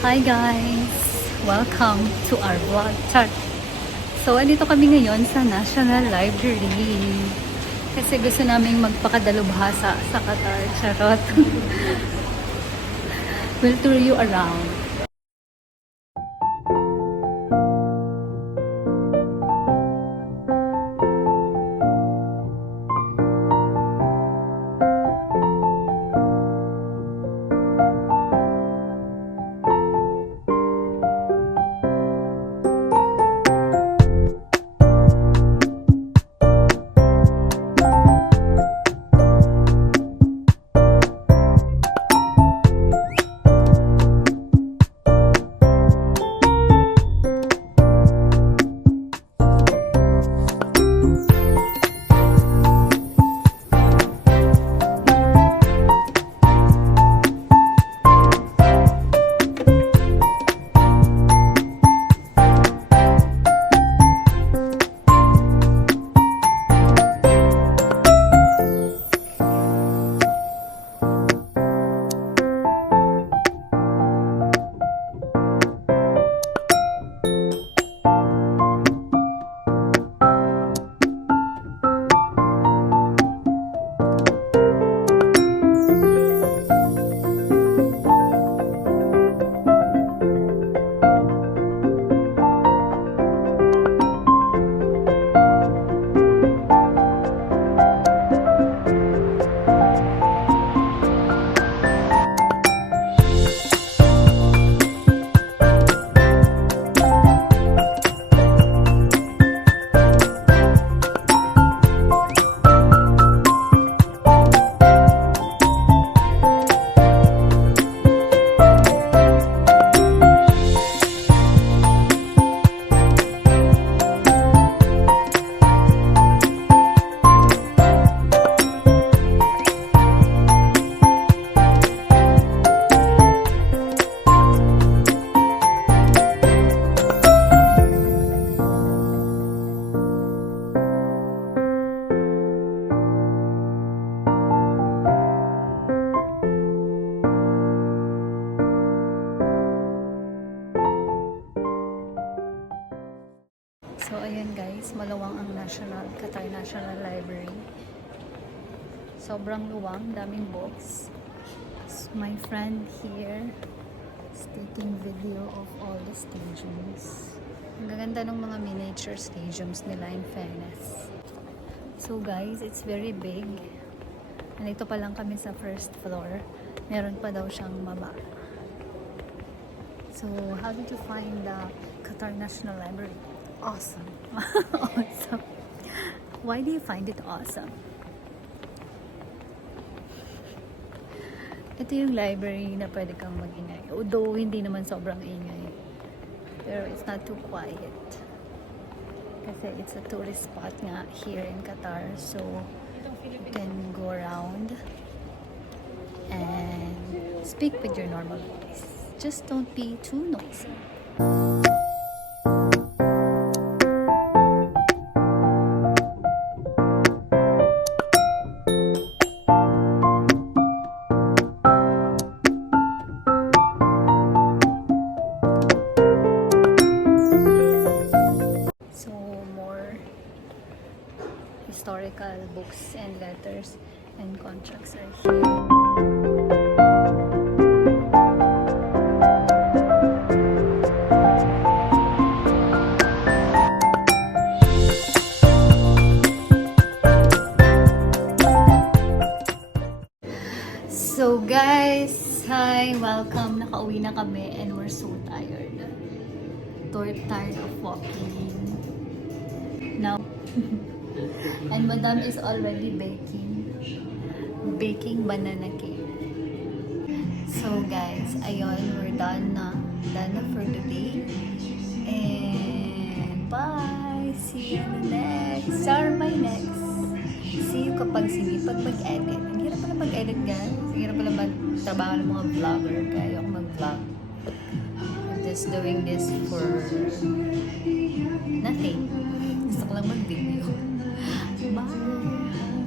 Hi guys! Welcome to our vlog. Char! So, andito kami ngayon sa National Library. Kasi gusto naming magpakadalubhasa sa Qatar. Charot! We'll tour you around. So, ayan guys, malawang ang Qatar National Library. Sobrang luwang, daming books. So, my friend here is taking video of all the stadiums. Ang gaganda ng mga miniature stadiums nila, in fairness. So guys, it's very big. Nandito pa lang kami sa first floor. Meron pa daw siyang baba. So, how did you find the Qatar National Library? Awesome. Awesome. Why do you find it awesome? Ito yung library na pwede kang mag-ingay. Although, hindi naman sobrang ingay. Pero it's not too quiet. Kasi it's a tourist spot nga here in Qatar. So, you can go around and speak with your normal voice. Just don't be too noisy. Historical books and letters and contracts are here. So guys, hi, welcome. Nakauwi na kami and we're so tired. Tired of walking. Now, and Madam is already baking banana cake. So guys, ayun, we're done na for today. And bye! See you in the next. My next. See you kapag sinipag mag-edit. Ang hirap pala mag-edit guys. Ang hirap pala magtrabaho ng mga vlogger. Kaya ako mag-vlog. I'm just doing this for nothing. Gusto ko lang mag-video. Bye!